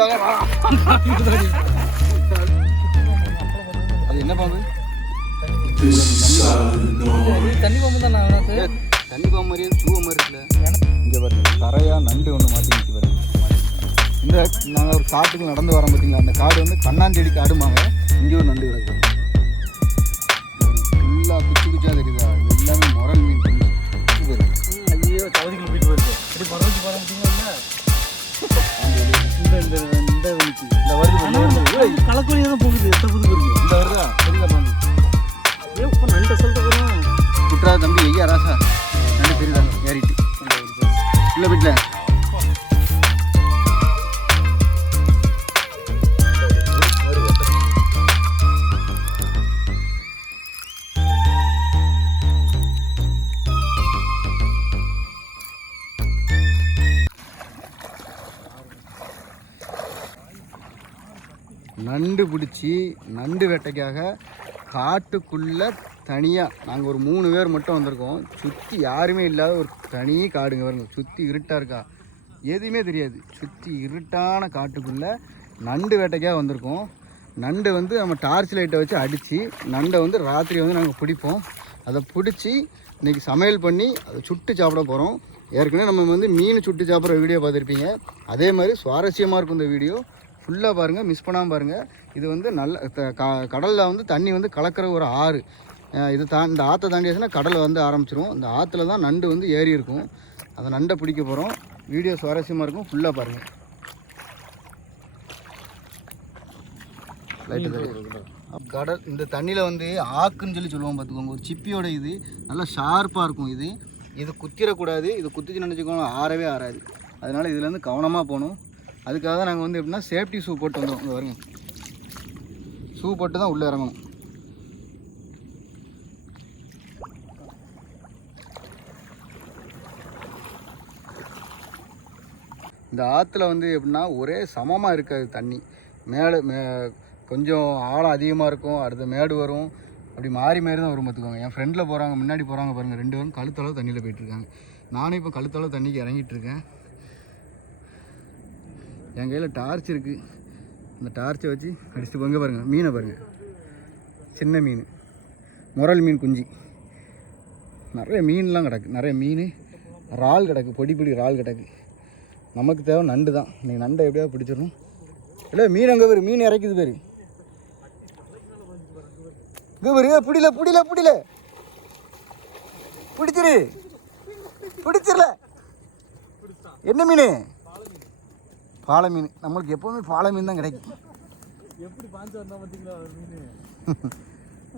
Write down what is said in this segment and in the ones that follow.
கூப்பிட்டாலே அது என்ன பாம்பு? தண்ணி பாம்பு தான் நான் தண்ணி பாம்பு மாதிரியே சூவ மாதிரி இருக்குல்ல. இங்கே பாருங்க கரையா நண்டு ஒன்று மாட்டி பாருங்க இந்த நாங்கள் ஒரு காட்டுக்கு நடந்து வரோம் பார்த்தீங்களா அந்த காடு வந்து கண்ணாஞ்செடி காடுமாங்க இங்கே ஒரு நண்டு கிடக்கு ஃபுல்லாக குச்சி குச்சியாக தெரியுதா. இந்த இந்த வந்துச்சு. இந்த வருது. கலக்கொழியா தான் போகுது எத்த புது போயிருக்கு இந்த வருதா இப்போ நண்டை சொல்லிட்டு குற்றா தம்பி ஐயா ராசா. நண்டு பிடிச்சி நண்டு வேட்டைக்காக காட்டுக்குள்ளே தனியாக நாங்கள் ஒரு மூணு பேர் மட்டும் வந்திருக்கோம். சுற்றி யாருமே இல்லாத ஒரு தனி காடுங்க வருங்க சுற்றி இருட்டாக இருக்கா? எதுவுமே தெரியாது. சுற்றி இருட்டான காட்டுக்குள்ளே நண்டு வேட்டைக்காக வந்திருக்கோம். நண்டு வந்து நம்ம டார்ச் லைட்டை வச்சு அடித்து நண்டை வந்து ராத்திரி வந்து நாங்கள் பிடிப்போம். அதை பிடிச்சி இன்றைக்கி சமையல் பண்ணி அதை சுட்டு சாப்பிட போகிறோம் ஏற்கனவே நம்ம வந்து மீன் சுட்டு சாப்பிட்ற வீடியோ பார்த்துருப்பீங்க. அதே மாதிரி சுவாரஸ்யமாக இருக்கும் இந்த வீடியோ. ஃபுல்லாக பாருங்கள் மிஸ் பண்ணாமல் பாருங்கள் இது வந்து நல்ல கடலில் வந்து தண்ணி வந்து கலக்கிற ஒரு ஆறு. இது தா இந்த ஆற்றை தாண்டியாச்சுன்னா கடல் வந்து ஆரம்பிச்சிரும். இந்த ஆற்றுல தான் நண்டு வந்து ஏறி இருக்கும். அந்த நண்டை பிடிக்க போகிறோம் வீடியோ சுவாரஸ்யமாக இருக்கும். ஃபுல்லாக பாருங்கள் கடல் இந்த தண்ணியில் வந்து ஆக்குன்னு சொல்லி சொல்லுவோம் பார்த்துக்கோங்க. ஒரு சிப்பியோட இது. நல்லா ஷார்ப்பாக இருக்கும் இது. இது குத்திரக்கூடாது. இது குத்திச்சு நினச்சிக்கோங்க. ஆறவே ஆறாது. அதனால் இதுலேருந்து கவனமாக போகணும். அதுக்காக தான் நாங்கள் வந்து எப்படின்னா சேஃப்டி ஷூ போட்டு வந்தோம். இங்கே வருங்க ஷூ போட்டு தான் உள்ளே இறங்கணும். இந்த ஆற்றுல வந்து எப்படின்னா ஒரே சமமாக இருக்காது தண்ணி. மேடு மே கொஞ்சம் ஆழம் அதிகமாக இருக்கும். அடுத்து மேடு வரும். அப்படி மாறி மாறி தான் வரும் பார்த்துக்கோங்க என் ஃப்ரெண்டில் போகிறாங்க முன்னாடி போகிறாங்க பாருங்கள் ரெண்டு பேரும் கழுத்தளவு தண்ணியில் போயிட்டுருக்காங்க நானும் இப்போ கழுத்தளவு தண்ணிக்கு இறங்கிட்டு இருக்கேன். என் கையில் டார்ச் இருக்குது அந்த டார்ச்சை வச்சு அடிச்சுட்டு போங்க பாருங்கள் மீனை பாருங்கள் சின்ன மீன். முரல் மீன் குஞ்சு. நிறைய மீன்லாம் கிடக்கு. நிறைய மீன். இறால் கிடக்கு. பொடி பொடி இறால் கிடக்கு. நமக்கு தேவை நண்டு தான். இன்னைக்கு நண்டை எப்படியாவது பிடிச்சிடணும். இல்லை மீன் அங்கே பேர். மீன் இறக்குது பேர். இங்கே பேர். பிடில பிடில பிடில. பிடிச்சிரு. பிடிச்சிடல என்ன மீன்? பாலை மீன் நம்மளுக்கு எப்போவுமே பாலை மீன் தான் கிடைக்கும். எப்படி பாஞ்சு வந்தா பார்த்தீங்களா மீன்?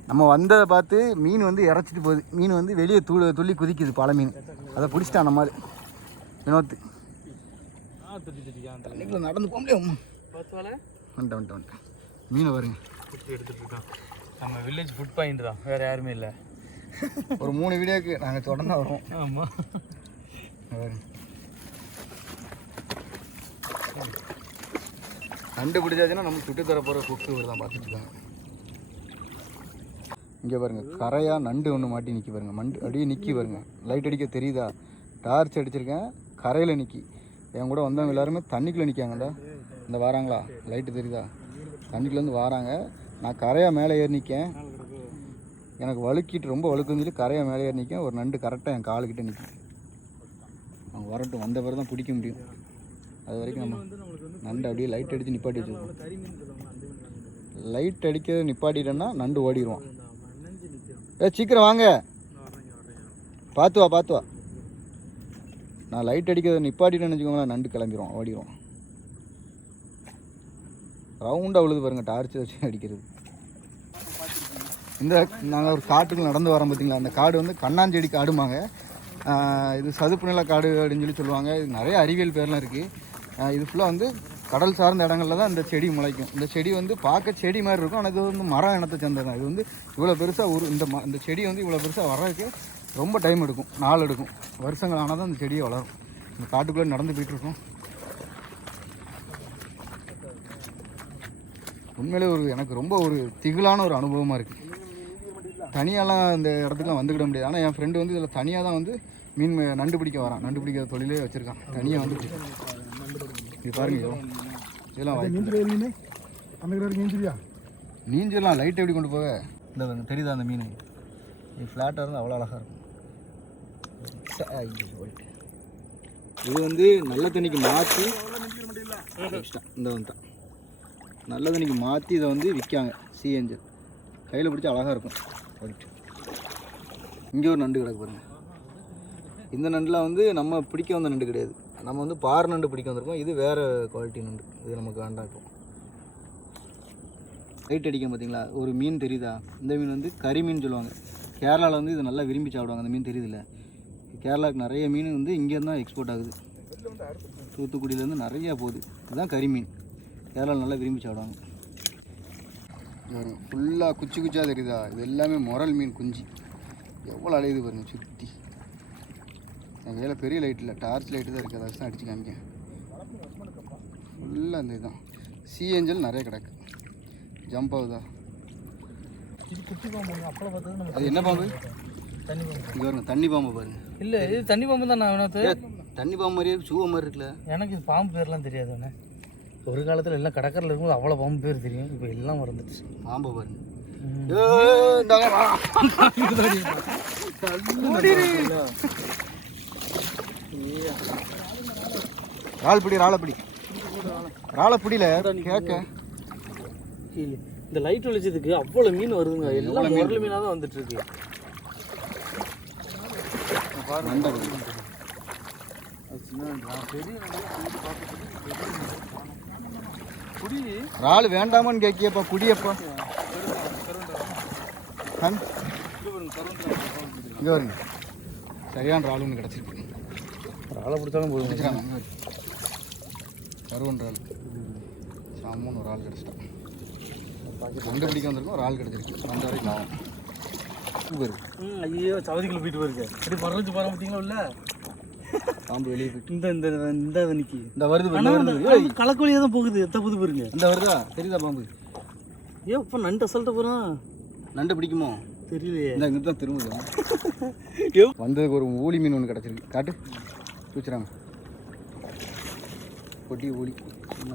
நம்ம வந்ததை பார்த்து மீன் வந்து இறச்சிட்டு போகுது. மீன் வந்து வெளியே துளி துள்ளி குதிக்குது பாலை மீன் அதை பிடிச்சிட்டான் நம்ம. வினோத்து. நடந்து போக முடியும் வந்துட்டேன் வந்துட்டேன் வந்துட்டேன். மீனை பாருங்க. நம்ம வில்லேஜ் ஃபுட் பாயிண்ட் தான். வேற யாருமே இல்லை. ஒரு மூணு வீடியோக்கு நாங்கள் தொடர்ந்து வரோம். ஆமா. பாருங்க. நண்டு பிடிச்சாச்சுன்னா நமக்கு சுட்டு தர போகிற குக்கு இவர் தான் பார்த்துட்டு இருக்காங்க. இங்கே பாருங்க கரையாக நண்டு ஒன்று மாட்டி நிற்கி பாருங்க. மண்டு அப்படியே நிற்கி பாருங்க. லைட் அடிக்க தெரியுதா? டார்ச் அடிச்சிருக்கேன் கரையில் நிற்கி என் கூட வந்தவங்க எல்லாருமே தண்ணிக்குள்ளே நிற்காங்கடா இந்த வாராங்களா? லைட்டு தெரியுதா? தண்ணிக்குள்ளேருந்து வாராங்க. நான் கரையாக மேலே ஏறி நிற்கேன் எனக்கு வழுக்கிட்டு ரொம்ப வழுக்குன்னு சொல்லி கரையாக மேலே ஏறி நிற்கேன் ஒரு நண்டு கரெக்டாக என் காலுக்கிட்ட நிற்கும் அவங்க வரட்டும் வந்த பிறகு தான் பிடிக்க முடியும். அது வரைக்கும் நம்ம நண்டு அப்படியே லைட் அடித்து நிப்பாட்டி வச்சுருக்கோம். லைட் அடிக்கிறத நிப்பாட்டிட்டேன்னா நண்டு ஓடிடுவான் ஏ சீக்கிரம் வாங்க. பார்த்து வா பார்த்து வா நான் லைட் அடிக்கிறத நிப்பாட்டிட்டேன்னு வச்சுக்கோங்களேன் நண்டு கிளம்பிடுவான் ஓடிடுவான் ரவுண்டாக விழுது பாருங்க டார்ச் வச்சு அடிக்கிறது. இந்த நாங்கள் ஒரு காட்டுக்கு நடந்து வரோம் பார்த்தீங்களா அந்த காடு வந்து கண்ணாஞ்செடி காடுமாங்க இது சதுப்பு நில காடு அப்படின்னு சொல்லி சொல்லுவாங்க. இது நிறைய அறிவியல் பேர்லாம் இருக்குது இது ஃபுல்லாக வந்து கடல் சார்ந்த இடங்கள்ல தான் இந்த செடி முளைக்கும். இந்த செடி வந்து பார்க்க செடி மாதிரி இருக்கும். ஆனால் இது வந்து மரம் இனத்தை சேர்ந்தது தான் இது வந்து இவ்வளோ பெருசாக ஒரு இந்த ம இந்த செடி வந்து இவ்வளோ பெருசாக வர்றதுக்கு ரொம்ப டைம் எடுக்கும். நாள் எடுக்கும். வருஷங்கள் ஆனால் தான் இந்த செடியை வளரும். இந்த காட்டுக்குள்ளே நடந்து போயிட்டுருக்கோம் உண்மையிலே ஒரு எனக்கு ரொம்ப ஒரு திகிலான ஒரு அனுபவமாக இருக்குது தனியாலாம் இந்த இடத்துக்குலாம் வந்துக்கிட முடியாது. ஆனால் என் ஃப்ரெண்டு வந்து இதில் தனியாக தான் வந்து மீன் மே- நண்டு பிடிக்க வரான். நண்டு பிடிக்கிற தொழிலே வச்சுருக்கான். தனியாக வந்து இது பாருங்க இதெல்லாம். அந்த கிட்ட நீந்திரியா நீஞ்சலாம் லைட் எப்படி கொண்டு போக இந்த தெரியுதா அந்த மீன்? இது ஃப்ளாட்டாக இருந்தால் அவ்வளோ அழகாக இருக்கும். இது வந்து நல்ல தண்ணிக்கு மாற்றி இந்த வந்து நல்ல தண்ணிக்கு மாற்றி இதை வந்து விற்காங்க சிஎன்ஜர் கையில் பிடிச்சி அழகாக இருக்கும். போயிட்டு இங்கே ஒரு நண்டு கிடக்கு பாருங்க. இந்த நண்டுலாம் வந்து நம்ம பிடிக்க வந்த நண்டு கிடையாது. நம்ம வந்து பார் நண்டு பிடிக்க வந்திருக்கோம். இது வேறு குவாலிட்டி நண்டு. இது நமக்கு வேண்டாம் இப்போ லைட் அடிக்கும் பார்த்தீங்களா ஒரு மீன் தெரியுதா? இந்த மீன் வந்து கரிமீன் சொல்லுவாங்க. கேரளாவில் வந்து இதை நல்லா விரும்பி சாப்பிடுவாங்க. அந்த மீன் தெரியுதுல்ல? கேரளாவுக்கு நிறைய மீன் வந்து இங்கேருந்து தான் எக்ஸ்போர்ட் ஆகுது தூத்துக்குடியிலேருந்து நிறையா போகுது. இதுதான் கரிமீன் கேரளாவில் நல்லா விரும்பி சாப்பிடுவாங்க. ஃபுல்லாக குச்சி குச்சியாக தெரியுதா? இது எல்லாமே முரல் மீன் குஞ்சு. எவ்வளோ அலையுது பாருங்க சுற்றி என் கையில் பெரிய லைட் இல்லை. டார்ச் லைட்டு தான் இருக்குது. அதை தான் அடிச்சு காமிக்கேன். ஃபுல்லாக அந்த இதுதான். சி ஏஞ்சல் நிறைய கிடக்கு. ஜம்ப் ஆகுதா? இது அது என்ன பாம்பு? தண்ணி பாம்பு. இங்கே பாருங்க தண்ணி பாம்பு பாருங்க. இல்லை இது தண்ணி பாம்பு தான் நான் ஏ, தண்ணி பாம்பு மாதிரியே சூவ மாதிரி இருக்குல்ல. எனக்கு இது பாம்பு பேர்லாம் தெரியாது அண்ணே ஒரு காலத்தில் எல்லாம் கடற்கரையில் இருக்கும்போது அவ்வளோ பாம்பு பேர் தெரியும். இப்போ எல்லாம் மறந்துடுச்சு. பாம்பை பாருங்க. ம். ஏய், இந்தாங்க, வா. ரால் பிடி ராளை பிடி ராளை பிடியில கேட்க இந்த லைட் வெளிச்சதுக்கு அவ்வளோ மீன் வருதுங்க. எல்லாம் முரல் மீனாக தான் வந்துட்டு இருக்கு ரால் வேண்டாமான்னு கேட்கியப்பா குடியப்பா. இங்கே வருங்க சரியான ரால் ஒன்று கிடச்சிருக்கு. ஆளை பிடிச்சாலும் போதும். பிடிச்சிட்டாங்க. கருவன் ரால் சாமன் ஒரு ஆள் கிடச்சிட்டான். நண்டு பிடிக்க வந்திருக்கோம் ஒரு ஆள் கிடச்சிருக்கு. அந்த வரைக்கும் ஆகும். சூப்பர் ஐயோ சவதிக்குள்ள போயிட்டு வருங்க அப்படி மறைஞ்சு போகிற பார்த்தீங்களா உள்ள? பாம்பு வெளியே போயிட்டு. இந்த இந்த இந்த தனிக்கு இந்த வருது கலக்கொலியாக தான் போகுது தப்புது பாருங்க. இந்த வருதா? தெரியுதா பாம்பு? ஏன் இப்போ நண்டு அசல்ட்ட போகிறான் நண்டு பிடிக்குமோ? தெரியலையே. இந்த இங்கிட்டு தான் திரும்புது. வந்ததுக்கு ஒரு ஊளி மீன் ஒன்று கிடச்சிருக்கு. காட்டு. தூச்சுறாங்க பொட்டி ஊளி என்ன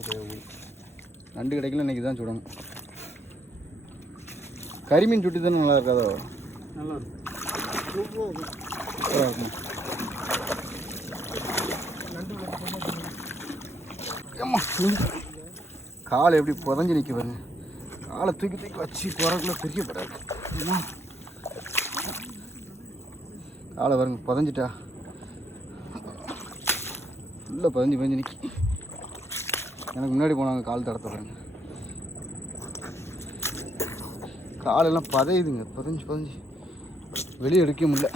நண்டு கிடைக்கல இன்னைக்கு தான் சுடணும். கரிமீன் சுட்டி தானே நல்லா இருக்காதோ? நல்லா இருக்கும். ஏம்மா, கால் எப்படி புதஞ்சு நிற்க பாருங்க காலை தூக்கி தூக்கி வச்சு குறக்குள்ள பெரிய படாது காலை பாருங்க புதஞ்சிட்டா. ஃபுல்லாக பதிஞ்சு பதிஞ்சு நிற்கி எனக்கு முன்னாடி போனாங்க கால் தடத்த பாருங்க. காலெல்லாம் பதையுதுங்க புதஞ்சு புதஞ்சு. வெளியே எடுக்க முடியல.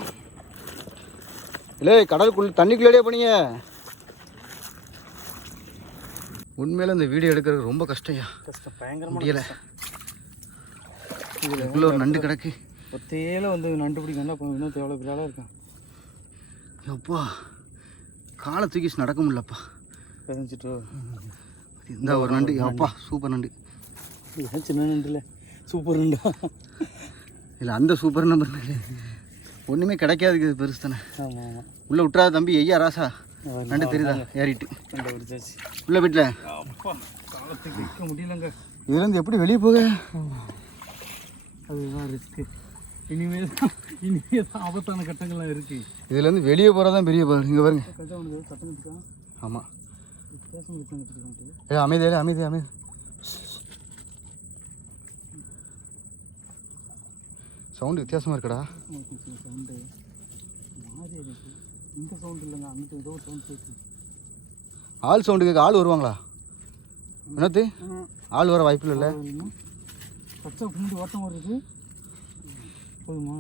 இல்லை கடலுக்குள்ள தண்ணிக்குள்ளேயே போனீங்க. உண்மையில இந்த வீடியோ எடுக்கிறது ரொம்ப கஷ்டம்யா. கஷ்டம் முடியல. இதுக்குள்ள ஒரு நண்டு கிடக்கு. ஒத்தையில வந்து நண்டு பிடிக்க என்ன இன்னும் பெரிய ஆளாக இருக்கான். அப்பா காலை தூக்கி நடக்க முடியலப்பா. இந்த ஒரு நண்டு. அப்பா சூப்பர் நண்டு. சின்ன நண்டுல? சூப்பர் நண்டா? இல்லை அந்த சூப்பர் நம்பர் ஒன்றுமே கிடைக்காதுக்கு இது பெருசு தானே. ஆமாம் ஆமாம் உள்ளே விட்டுறாத தம்பி ஐயா ராசா. நண்டு தெரியுதா? ஏறிட்டு. உள்ள வீட்டில் முடியலங்க. இதுலேருந்து எப்படி வெளியே போக? அதுதான் ரிஸ்க்கு இனிமேல் இனிமேல் தான் ஆபத்தான கட்டங்கள்லாம் இருக்கு. இதுலேருந்து வெளியே போகிறது தான் பெரிய பாரு இங்கே பாருங்க. ஆமாம் ஏ அமைதியாலே அமைதி அமைதி சவுண்டு வித்தியாசமாக இருக்குடா. சவுண்டு. இந்த சவுண்டு இல்லைங்க அங்கிட்ட ஏதோ ஒரு சவுண்ட் கேட்குது ஆள் சவுண்டு கேட்க ஆள் வருவாங்களா? என்னத்து ஆள் வர வாய்ப்பு இல்லை பச்சை குண்டு ஓட்டம் வருது. போதுமா?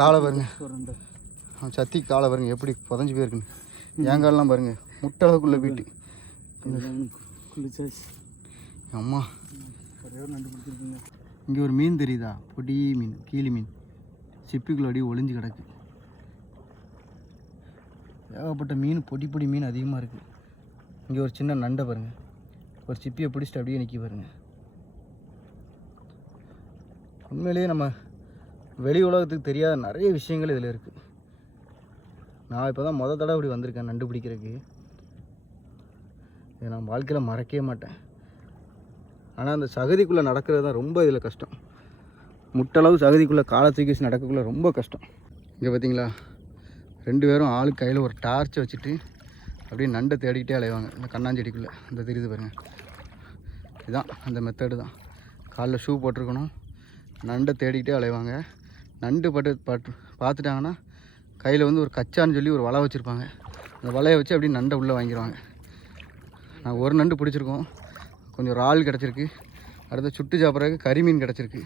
காலை பாருங்க. சத்தி காலை பாருங்க எப்படி புதஞ்சு போயிருக்குன்னு. என் காலெலாம் பாருங்க முட்டை அளவுக்குள்ள போயிட்டு அம்மா. இங்கே ஒரு மீன் தெரியுதா? பொடி மீன் கீழி மீன். சிப்பிக்குள்ள அடி ஒளிஞ்சு கிடக்கு. ஏகப்பட்ட மீன் பொடி பொடி மீன் அதிகமாக இருக்குது இங்கே ஒரு சின்ன நண்டை பாருங்க. ஒரு சிப்பியை பிடிச்சிட்டு அப்படியே நிற்கி பாருங்க. உண்மையிலேயே நம்ம வெளி உலகத்துக்கு தெரியாத நிறைய விஷயங்கள் இதில் இருக்குது நான் இப்போ தான் மொதல் தடவை இப்படி வந்திருக்கேன் நண்டு பிடிக்கிறதுக்கு இதை நான் வாழ்க்கையில் மறக்கவே மாட்டேன். ஆனால் அந்த சகதிக்குள்ளே நடக்கிறது தான் ரொம்ப இதில் கஷ்டம். முட்டளவு சகதிக்குள்ளே காலை தூக்கி வச்சு நடக்கக்குள்ளே ரொம்ப கஷ்டம். இங்கே பார்த்தீங்களா ரெண்டு பேரும் ஆளு கையில் ஒரு டார்ச்சை வச்சுட்டு அப்படியே நண்டை தேடிக்கிட்டே அலைவாங்க. இந்த கண்ணாஞ்செடிக்குள்ளே. இந்த தெரியுது பாருங்கள் இதுதான் அந்த மெத்தடு தான். காலில் ஷூ போட்டிருக்கணும். நண்டை தேடிக்கிட்டே அலைவாங்க. நண்டு பட்டு பட்டு பார்த்துட்டாங்கன்னா கையில் வந்து ஒரு கச்சான்னு சொல்லி ஒரு வலை வச்சுருப்பாங்க. அந்த வலையை வச்சு அப்படியே நண்டை உள்ளே வாங்கிடுவாங்க நான் ஒரு நண்டு பிடிச்சிருக்கோம். கொஞ்சம் இறால் கிடச்சிருக்கு. அடுத்து சுட்டு சாப்பிட்றதுக்கு கறிமீன் கிடச்சிருக்கு.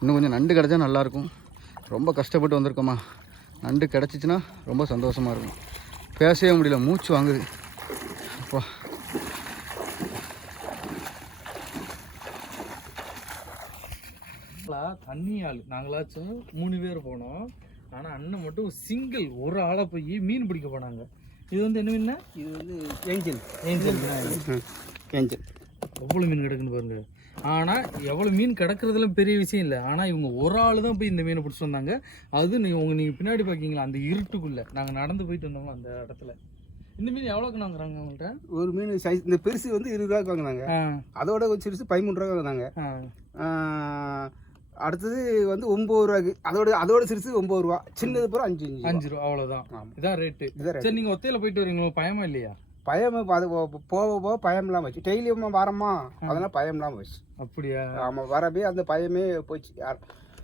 இன்னும் கொஞ்சம் நண்டு கிடச்சா நல்லாயிருக்கும். ரொம்ப கஷ்டப்பட்டு வந்திருக்கோமா நண்டு கிடச்சிச்சின்னா ரொம்ப சந்தோஷமாக இருக்கும். பேசவே முடியல. மூச்சு வாங்குது. அப்பா தண்ணி ஆள். நாங்களாச்சும் மூணு பேர் போனோம். ஆனால் அண்ணன் மட்டும் சிங்கிள் ஒரு ஆளை போய் மீன் பிடிக்க போனாங்க. இது வந்து என்ன மீன் இது வந்து ஏஞ்சல். Angel angel. எவ்வளோ மீன் கிடக்குன்னு பாருங்க. ஆனால் எவ்வளோ மீன் கிடக்கிறதுல பெரிய விஷயம் இல்லை. ஆனால் இவங்க ஒரு ஆள் தான் போய் இந்த மீனை பிடிச்சி வந்தாங்க. அது நீங்கள் உங்கள் நீங்கள் பின்னாடி பார்க்கீங்களா அந்த இருட்டுக்குள்ளே. நாங்கள் நடந்து போயிட்டு வந்தோம்ல அந்த இடத்துல. இந்த மீன் எவ்வளோக்கு நாங்கிறாங்க அவங்கள்ட்ட ஒரு மீன் சைஸ் இந்த பெருசு வந்து இருபது ரூபாய்க்கு வாங்கினாங்க. அதோட கொஞ்சம் சிறுசு பதிமூணு ரூபாய்க்கு வாங்கினாங்க. அடுத்தது வந்து ஒம்பது ரூபாய்க்கு அதோட அதோட சிறுசு ஒம்பது ரூபா. சின்னது பூரா அஞ்சு அஞ்சு ரூபா. அவ்வளோதான். இதான் ரேட்டு rate. சரி நீங்கள் ஒத்தையில் போயிட்டு வரீங்களா பயமா இல்லையா? பயம் அது போக போக பயம் இல்லாம வச்சு டெய்லியும் வரமா? அதெல்லாம் பயம் இல்லாம வச்சு அப்படியா? ஆமா வரவே அந்த பயமே போச்சு. யார்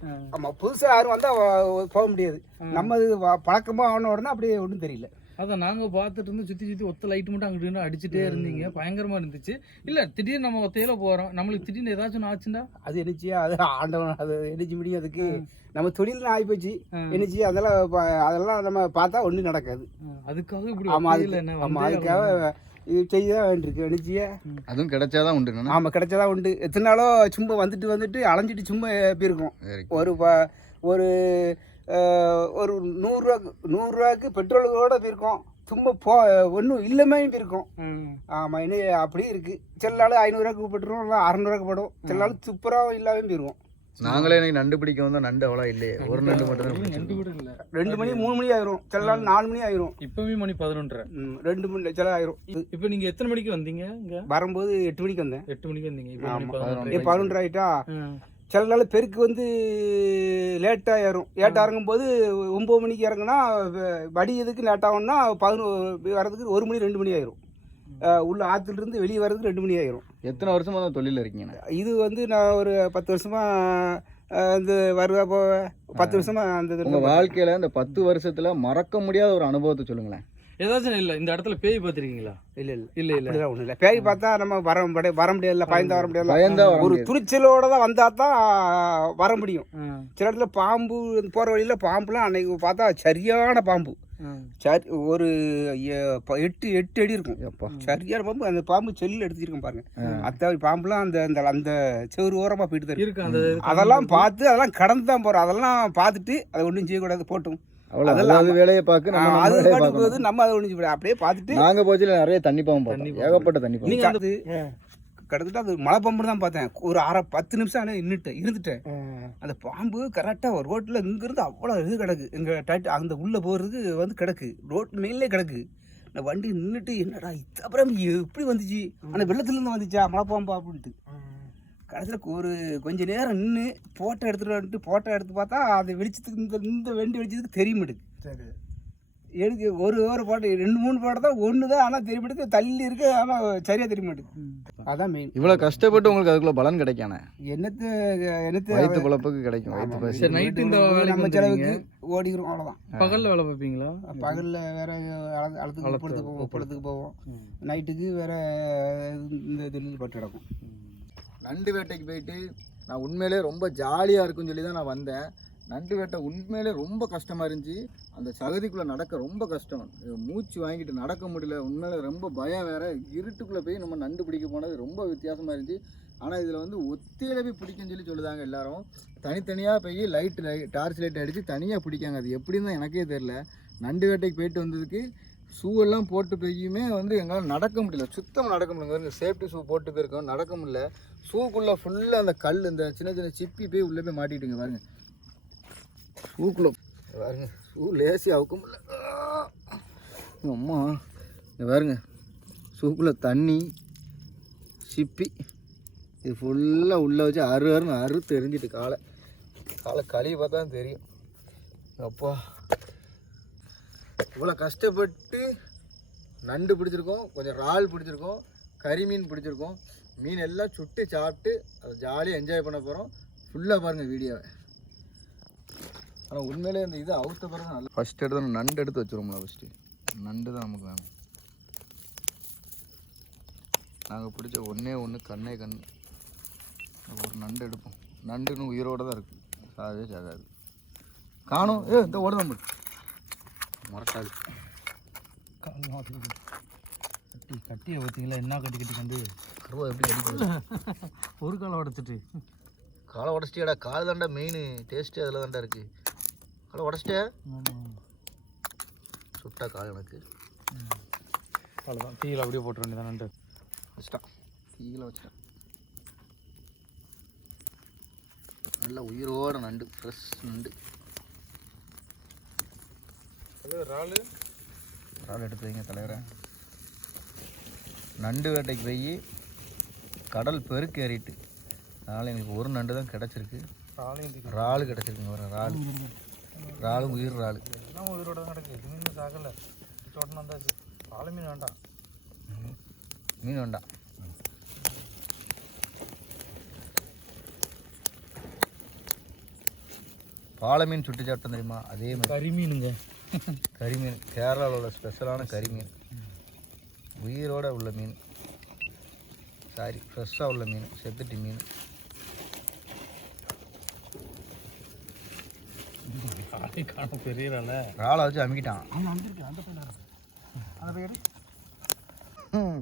ஆ. ஆமா புதுசா யாரும் வந்தா வ- போக முடியாது. நம்ம இது வ- பழக்கமா ஆன உடனே அப்படியே ஒன்றும் தெரியல. அதான் நாங்க பார்த்துட்டு இருந்து சுத்தி சுத்தி ஒத்த லைட் மட்டும் அங்கிட்டு அடிச்சுட்டே இருந்தீங்க. பயங்கரமா இருந்துச்சு. இல்ல திடீர்னு நம்ம ஒத்தையில போறோம். நம்மளுக்கு திடீர்னு ஏதாச்சும் ஆச்சுண்டா? அது என்னச்சியா அது ஆண்டவன் அது என்னச்சு முடியும் அதுக்கு நம்ம தொழில் ஆகி போச்சு. என்னச்சு அதெல்லாம் அதெல்லாம் நம்ம பார்த்தா ஒன்றும் நடக்காது. அதுக்காக இப்படி ஆமா ஒத்தையில அதுக்கு என்ன ஆமா வந்தே அதுக்காக இது செய்ய தான் வேண்டியிருக்கு என்னச்சியா அதுவும் கிடைச்சாதான் உண்டு என்னன்னா ஆமா கிடைச்சதா உண்டு. எத்தனை நாளோ சும்மா வந்துட்டு வந்துட்டு அலைஞ்சிட்டு சும்மா போயிருக்கோம். ஒரு ப- ஒரு ஒரு நூறுரூவாக்கு நூறுரூவாக்கு பெட்ரோலுக்கோட போயிருக்கோம். சும்மா போ ஒன்றும் இல்லாமே போயிருக்கோம். ம். ஆமாம் இனி அப்படியே இருக்குது சில நாள் ஐநூறுரூவாக்கு பெட்ரோல் இல்லை அறநூறுவாக்கு படும் சில நாள் சூப்பராக இல்லாமல் போயிருவோம். நாங்களே இன்னைக்கு நண்டு பிடிக்க வந்தோம் நண்டு அவ்வளோ இல்லையே. ஒரு நண்டு மட்டும் தான். கூட இல்ல. ரெண்டு மணி மூணு மணி ஆயிரும். சில நாள் நாலு மணி ஆயிரும். இப்பவே மணி பதினொன்றரை. ரெண்டு மணி சில ஆயிரும். இப்போ நீங்க எத்தனை மணிக்கு வந்தீங்க இங்க? வரும்போது எட்டு மணிக்கு வந்தேன். எட்டு மணிக்கு வந்தீங்க. இப்போ மணி ஆமா. பதினொன்றரை ஏ பதினொன்று ஆயிட்டா. சில நாள் பெருக்கு வந்து லேட்டாக ஏறும். லேட்டாக இறங்கும்போது ஒம்பது மணிக்கு இறங்குனா வ- வடியதுக்கு லேட்டாகும்னா பதினோரு வரதுக்கு ஒரு மணி ரெண்டு மணி ஆயிரும். உள்ள ஆத்துல இருந்து வெளியே வர்றதுக்கு ரெண்டு மணி ஆயிரும். எத்தனை வருஷமா தான் தொழில இருக்கீங்க? இது வந்து நான் ஒரு பத்து வருஷமா அஹ், இந்த வருவா போவ பத்து வருஷமா அந்த வாழ்க்கையில இந்த பத்து வருஷத்துல மறக்க முடியாத ஒரு அனுபவத்தை சொல்லுங்களேன். ஏதாச்சும் இல்ல இந்த இடத்துல பேய் பார்த்திருக்கீங்களா? இல்ல இல்ல. இல்ல இல்ல. ஒண்ணும் இல்லை. பேய் பார்த்தா நம்ம வர முடியாது வர முடியாதுல்ல பயந்தா வர முடியாதுல்ல. ஒரு. துணிச்சலோட தான் வந்தா தான் வர முடியும். சில இடத்துல பாம்பு போற வழியில பாம்புலாம் அன்னைக்கு பார்த்தா சரியான பாம்பு. சரி ஒரு எட்டு எட்டு அடி இருக்கும். சரியான பாம்பு. அந்த பாம்பு செல்லில் எடுத்துருக்கேன் பாருங்க. அத்தாவி பாம்புலாம் அந்த அந்த அந்த செவ்வறு ஓரமா போயிட்டு தான் இருக்கு. அதெல்லாம் பார்த்து அதெல்லாம் கடந்து தான் போறோம். அதெல்லாம் பார்த்துட்டு அதை ஒன்றும் செய்யக்கூடாது போட்டும். அவ்வளோ அதெல்லாம் அதாவது வேலையை பார்க்க நம்ம அது நம்ம அதை செய்ய அப்படியே பார்த்துட்டு நாங்க போச்சுல நிறைய தண்ணி பாம்பு தண்ணி பார்த்தோம். ஏகப்பட்ட தண்ணி பாம்பு. அது கிட்டத்தட்ட அது மலை பாம்பு தான் பார்த்தேன். ஒரு அரை பத்து நிமிஷம் ஆனால் நின்றுட்டேன் இருந்துட்டேன். அந்த பாம்பு கரெக்டாக ஒரு ரோட்டில் இங்கேருந்து அவ்வளோ இது கிடக்கு. எங்கள் டைட் அந்த உள்ளே போகிறதுக்கு வந்து கிடக்கு. ரோட் மேலே கிடக்கு. இந்த வண்டி நின்றுட்டு என்னடா இது அப்புறம் எப்படி வந்துச்சு? ஆனால் வெள்ளத்துலேருந்து வந்துச்சா மலை பாம்பா அப்படின்ட்டு. கடைசியில் ஒரு கொஞ்ச நேரம் நின்று ஃபோட்டோ எடுத்துகிட்டு வந்துட்டு ஃபோட்டோ எடுத்து பார்த்தா அது வெளிச்சத்துக்கு இந்த இந்த வண்டி வெளிச்சத்துக்கு தெரியுமிடுக்கு சரி எடுத்து ஒரு ஒரு போட்டோ ரெண்டு மூணு போட்டோ தான் ஒன்று தான் ஆனால் தெரியுமிடுக்கு தள்ளி இருக்கு ஆனால் சரியாக தெரிய மாட்டேங்குது அதான் மெயின் இவ்வளவு கஷ்டப்பட்டு உங்களுக்கு அதுக்குள்ள பலன் கிடைக்கானே என்னத்து என்னத்து வயிற்று பொழப்புக்கு கிடைக்கும் வயிற்று பசி சரி, night இந்த நம்ம. செலவுக்கு ஓடிக்கிறோம் அவ்வளோதான் பகல்ல வேலை பார்ப்பீங்களா பகலில் வேற அள- அளத்துக்கு அளத்து- உப்பளத்துக்கு போவோம் உப்பளத்துக்கு போவோம் நைட்டுக்கு வேற இந்த தொழில் பட்டு கிடக்கும் நண்டு வேட்டைக்கு போயிட்டு நான் உண்மையிலே ரொம்ப ஜாலியாக இருக்குன்னு சொல்லி தான் நான் வந்தேன். நண்டு வேட்டை உண்மையிலே ரொம்ப கஷ்டமாக இருந்துச்சு. அந்த சகதிக்குள்ளே நடக்க ரொம்ப கஷ்டம். மூச்சு வாங்கிட்டு நடக்க முடியல. உண்மையிலே ரொம்ப பயம் வேறு. இருட்டுக்குள்ளே போய் நம்ம நண்டு பிடிக்க போனது ரொம்ப வித்தியாசமாக இருந்துச்சு. ஆனால் இதில் வந்து ஒத்தையில போய் பிடிக்குன்னு சொல்லி சொல்லுதாங்க எல்லாரும். தனித்தனியாக போய் லைட் லைட் டார்ச் லைட் அடித்து தனியாக பிடிக்காங்க. அது எப்படின்னு தான் எனக்கே தெரில நண்டு வேட்டைக்கு போயிட்டு வந்ததுக்கு ஷூ எல்லாம் போட்டு போயுமே வந்து எங்களால் நடக்க முடியல. சுத்தம் நடக்க முடியல சேஃப்டி ஷூ போட்டு போயிருக்கோம். நடக்க முடியல. ஷூக்குள்ளே ஃபுல்லாக அந்த கல் இந்த சின்ன சின்ன சிப்பி போய் உள்ளே போய் மாட்டிட்டுங்க பாருங்க. ஷூக்குள்ளே பாருங்க ஷூ லேசி அவுக்க முடியல. அம்மா இங்கே பாருங்க. ஷூக்குள்ளே தண்ணி சிப்பி இது ஃபுல்லாக உள்ளே வச்சு அரு அருன்னு அறு தெரிஞ்சிட்டு காலை. காலை கழுவி பார்த்தா தான் தெரியும். அப்பா இவ்வளோ கஷ்டப்பட்டு நண்டு பிடிச்சிருக்கோம் கொஞ்சம் இறால் பிடிச்சிருக்கோம் கறிமீன் பிடிச்சிருக்கோம். மீன் எல்லாம் சுட்டு சாப்பிட்டு அதை ஜாலியாக என்ஜாய் பண்ண போகிறோம் ஃபுல்லாக பாருங்கள் வீடியோவை ஆனால் உண்மையிலே இந்த இது அவுத்த பிறகு நல்லா ஃபஸ்ட் எடுத்து நண்டு எடுத்து வச்சுருவோம்ல ஃபஸ்ட்டு நண்டு தான் நமக்கு வேணும். நாங்கள் பிடிச்ச ஒன்றே ஒன்று கண்ணே கண். ஒரு நண்டு எடுப்போம். நண்டுன்னு உயிரோடு தான் இருக்குது சாகவே சாகாது காணும். ஏ இந்த ஓடுதான் பாரு. முரட்டாது கட்டி கட்டியை பார்த்தீங்களா என்ன கட்டி கட்டி கண்டு? கருவா எப்படி அடிக்குது ஒரு காலை உடச்சிட்டு. காலை உடச்சிட்டியாடா? கால் தாண்டா மெயின் டேஸ்ட்டு அதில் தாண்டா இருக்குது காலை உடச்சிட்டே சுட்டா கால் எனக்கு. அவ்வளோதான் தீயில் அப்படியே போட்டுற வேண்டியதான் நண்டு வச்சிட்டான். தீயில வச்சிட்டான். நல்ல உயிரோட நண்டு ஃப்ரெஷ் நண்டு. இறால் இறால் எடுத்து வைங்க தலைவரை. நண்டு வேட்டைக்கு போய் கடல் பெருக்கு ஏறிட்டு அதனால் எங்களுக்கு ஒரு நண்டு தான் கிடச்சிருக்கு. இறால் கிடச்சிருக்குங்க ஒரு இறால். இறாலும் உயிர் இறால். எல்லாம் உயிரோட தான் கிடக்கு. மீன் சாகலை. உடனே வந்தாச்சு. பாலை மீன் வேண்டாம். மீன் வேண்டாம். பாலை மீன் சுட்டு சாப்பிட்டோம் தெரியுமா? அதே மாதிரி. கறி மீனுங்க. கறி மீன். கேரளாவில் உள்ள ஸ்பெஷலான கறி மீன். உயிரோட உள்ள மீன். சாரி ஃப்ரெஷ்ஷாக உள்ள மீன் செத்துட்டி மீன். இறாலை வச்சு அமுக்கிட்டான்.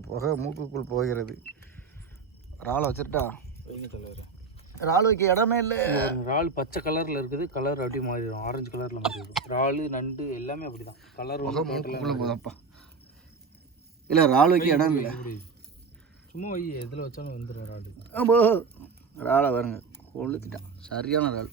புகை மூக்குக்குள் போகிறது. இறாலை வச்சுருட்டா? இறால் வைக்க இடமே இல்லை. இறால் பச்சை கலரில் இருக்குது கலர் அப்படியே மாறிடும் ஆரஞ்சு கலரில் மாறிடும். இறால் நண்டு எல்லாமே அப்படி தான் கலர் புகை மூக்குக்குள்ளே போதப்பா இல்லை இறால் வைக்க இடம் இல்லை. சும்மா வை எதில் வச்சாலும் வந்துடும் இறால் ஆமா இறாலை பாருங்க கொளுத்திட்டான் சரியான இறால்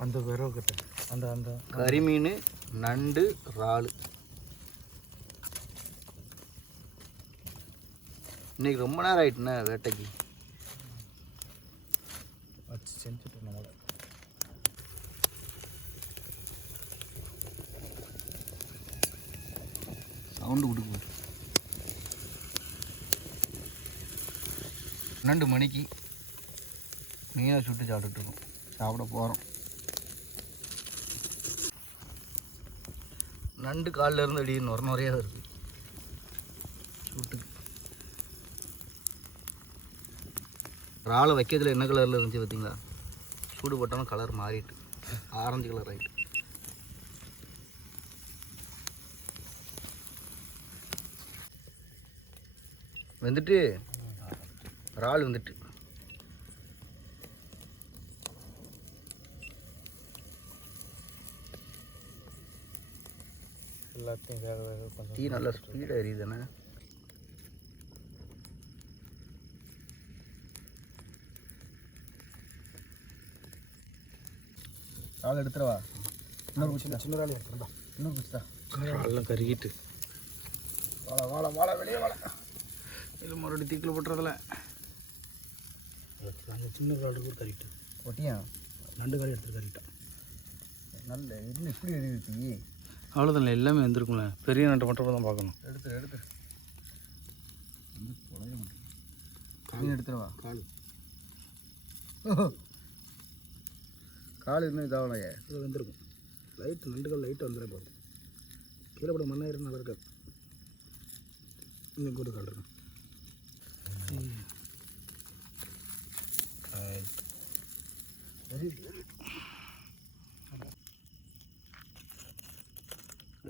அந்த விரவு கட்டை அந்த அந்த கறிமீன் நண்டு இறால் இன்னைக்கு ரொம்ப நேரம் ஆயிட்டுண்ணே வேட்டைக்கு. செஞ்சுட்டு நம்மளை சவுண்டு கொடுக்கு பன்னெண்டு மணிக்கு மீனை சுட்டு சாப்பிட்டுட்டு சாப்பிட போகிறோம் நண்டு காலில் இருந்து அடி நுர நுறையா இருக்குது சுட்டுக்கு. இறாலை வைக்கிறதுல என்ன கலரில் இருந்துச்சு பார்த்தீங்களா? சூடு போட்டாலும் கலர் மாறிட்டு. ஆரஞ்சு கலர் ஆகிட்டு வந்துட்டு இறால் வந்துட்டு. எல்லாத்தையும் வேக வேக கொஞ்சம் டீ நல்லா ஸ்பீடாக எரியுதுண்ணே இறால் எடுத்துருவா இன்னொரு குச்சி சின்ன வேலையை எடுத்துருந்தா இன்னொரு குச்சி தான் எல்லாம் கருகிட்டு. வாழ வாழ வாழ வெளியே வாழ இது மறுபடியும் தீக்கில் போட்டுறதுல. அந்த சின்ன காடு கூட கறிட்டு ஒட்டியா? நண்டு காரி எடுத்து கறிட்டான் நல்ல இன்னும் இப்படி எரியுது தீ அவ்வளோதான் எல்லாமே வந்திருக்கும்ல. பெரிய நண்டு மட்டும் தான் பார்க்கணும். எடுத்து எடுத்து மீன் எடுத்துருவா கால். கால் இன்னும் இதாகலையே. இது வந்திருக்கும். லைட் நண்டுகள் லைட் வந்துடும் போகுது கீழே போட மண்ணாயிரம் நல்லா இருக்காது இன்னும் கூட கால் இருக்கும்.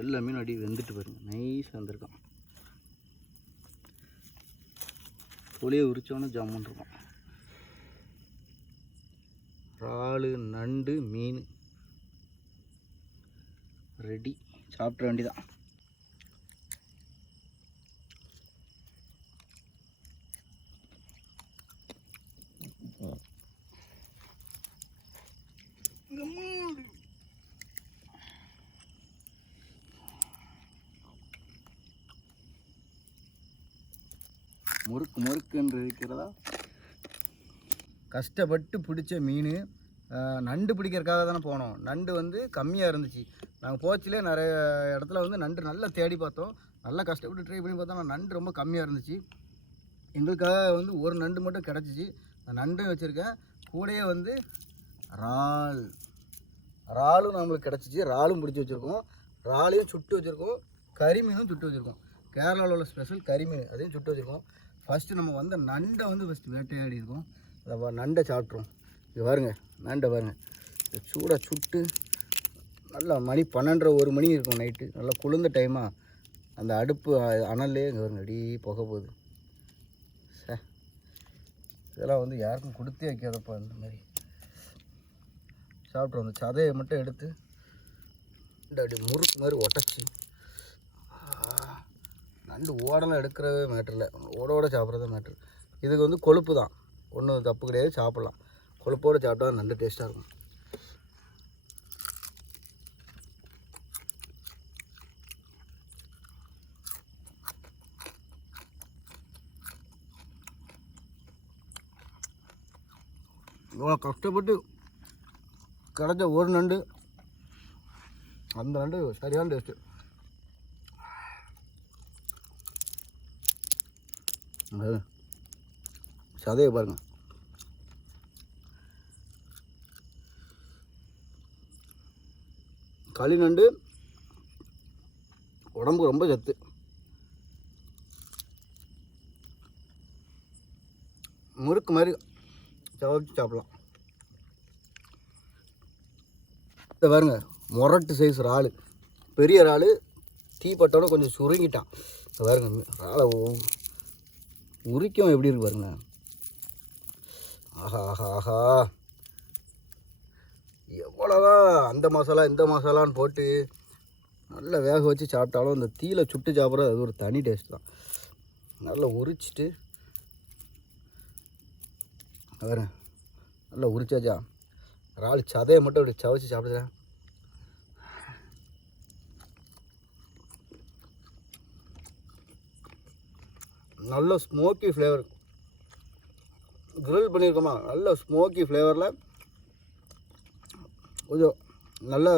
எல்லா மீனும் அடி வெந்துட்டு பாருங்க. நைஸாக வந்திருக்கான். தொலியை உரிச்சோன்னு ஜாமுன் இருக்கும் இறால் நண்டு மீன். ரெடி. சாப்பிட்ற வேண்டிதான் முறுக்கு முறுக்கு என்று இருக்கிறதா? கஷ்டப்பட்டு பிடிச்ச மீன் நண்டு பிடிக்கிறதுக்காக தானே போனோம். நண்டு வந்து கம்மியாக இருந்துச்சு. நாங்கள் போச்சிலே நிறைய இடத்துல வந்து நண்டு நல்லா தேடி பார்த்தோம். நல்லா கஷ்டப்பட்டு ட்ரை பண்ணி பார்த்தோம்னா நண்டு ரொம்ப கம்மியாக இருந்துச்சு. எங்களுக்காக வந்து ஒரு நண்டு மட்டும் கிடச்சிச்சு. அந்த நண்டும் வச்சுருக்கேன். கூடயே வந்து இறால். இறாலும் நம்மளுக்கு கிடச்சிச்சு. இறாலும் பிடிச்சி வச்சுருக்கோம். இறாலையும் சுட்டு வச்சுருக்கோம். கறிமீனும் சுட்டு வச்சுருக்கோம். கேரளாவில் உள்ள ஸ்பெஷல் கறிமீன் அதையும் சுட்டு வச்சுருக்கோம். ஃபஸ்ட்டு நம்ம வந்த நண்டை வந்து ஃபஸ்ட்டு வேட்டையாடி இருக்கோம் அதை நண்டை சாப்பிட்ரும் இது பாருங்க நண்டை பாருங்க. இது சூடாக சுட்டு நல்லா மணி பன்னெண்டரை ஒரு மணி இருக்கும் நைட்டு நல்லா குளிர்ந்த டைமாக அந்த அடுப்பு அனல்லே இங்கே வருங்க அடி புகை போகுது. சே இதெல்லாம் வந்து யாருக்கும் கொடுத்தே வைக்காதப்பா இந்த மாதிரி. சாப்பிட்றோம் அந்த சதையை மட்டும் எடுத்து இந்த அப்படி முறுக்கு மாதிரி உடச்சி நண்டு ஓடலாம் எடுக்கிறதே மேட்ரு இல்லை. ஓட ஓட சாப்பிட்றதே மேட்ரு இதுக்கு வந்து கொழுப்பு தான். ஒன்றும் தப்பு கிடையாது சாப்பிட்லாம். கொழுப்போடு சாப்பிட்டா நண்டு டேஸ்ட்டாக இருக்கும். இவ்வளோ கஷ்டப்பட்டு கிடச்ச ஒரு நண்டு அந்த நண்டு சரியான டேஸ்ட்டு சதையை பாருங்க. களி நண்டு உடம்புக்கு ரொம்ப சத்து. முறுக்கு மாதிரி சவச்சு சாப்பிடலாம். இதை பாருங்க முரட்டு சைஸ் இறால். பெரிய இறால் தீப்பட்டோட கொஞ்சம் சுருங்கிட்டான். பாருங்க இறாலை உ- உரிக்கும் எப்படி இருக்கு பாருங்க. ஆஹா ஆஹா ஆஹா. எவ்வளோதான் அந்த மசாலா இந்த மசாலான்னு போட்டு நல்லா வேக வச்சு சாப்பிட்டாலும் இந்த தீயில சுட்டு சாப்பிட்றது அது ஒரு தனி டேஸ்ட் தான். நல்லா உரிச்சிட்டு வேறு நல்லா உரிச்சாச்சா? இறால் சதையை மட்டும் அப்படி சவைச்சு சாப்பிடுறேன் நல்ல ஸ்மோக்கி ஃப்ளேவர் க்ரில் பண்ணியிருக்கோமா நல்ல ஸ்மோக்கி ஃப்ளேவரில் கொஞ்சம் நல்ல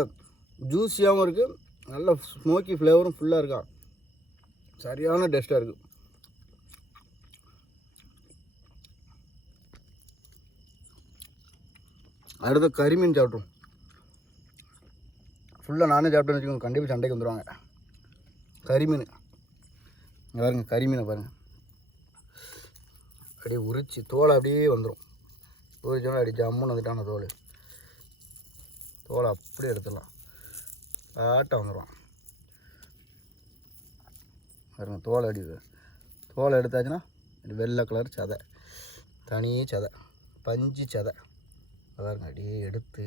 ஜூஸியாகவும் இருக்குது நல்ல ஸ்மோக்கி ஃப்ளேவரும் ஃபுல்லாக இருக்கா? சரியான டேஸ்ட்டாக இருக்குது அடுத்து கறிமீன் சாப்பிட்றோம் ஃபுல்லாக நானே சாப்பிட்டேன்னு வச்சுக்கோங்க. கண்டிப்பாக சண்டைக்கு வந்துடுவாங்க கறிமீன் பாருங்கள் பாருங்க கறிமீனை பாருங்கள் அப்படியே உரிச்சு தோலை அப்படியே வந்துடும் உரிச்சோன்னா அப்படியே ஜம்முன்னு வந்துட்டான தோல். தோலை அப்படியே எடுத்துடலாம். ஆட்டாக வந்துடும் பாருங்க தோலை அடி தோலை எடுத்தாச்சுன்னா வெள்ளை கலர் சதை. தனி சதை. பஞ்சு சதை. அதாருங்க அப்படியே எடுத்து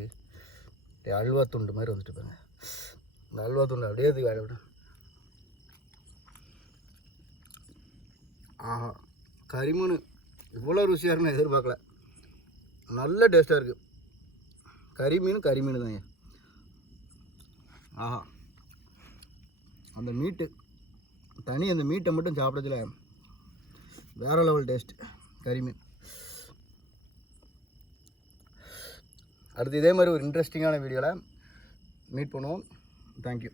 அப்படியே அல்வா துண்டு மாதிரி வந்துட்டு பாருங்க. இந்த அல்வா துண்டு அப்படியே இது வேலை விட ஆஹா கரிமீன். இவ்வளோ ருசியாக இருக்குன்னு எதிர்பார்க்கல. நல்ல டேஸ்ட்டாக இருக்குது கறிமீன் கறிமீன் தாங்க ஆஹா. அந்த மீட்டு தனி அந்த மீட்டை மட்டும் சாப்பிட்றதுல வேறு லெவல் டேஸ்ட் கறிமீன் அடுத்து இதே மாதிரி ஒரு இன்ட்ரெஸ்டிங்கான வீடியோவில் மீட் பண்ணுவோம். தேங்க்யூ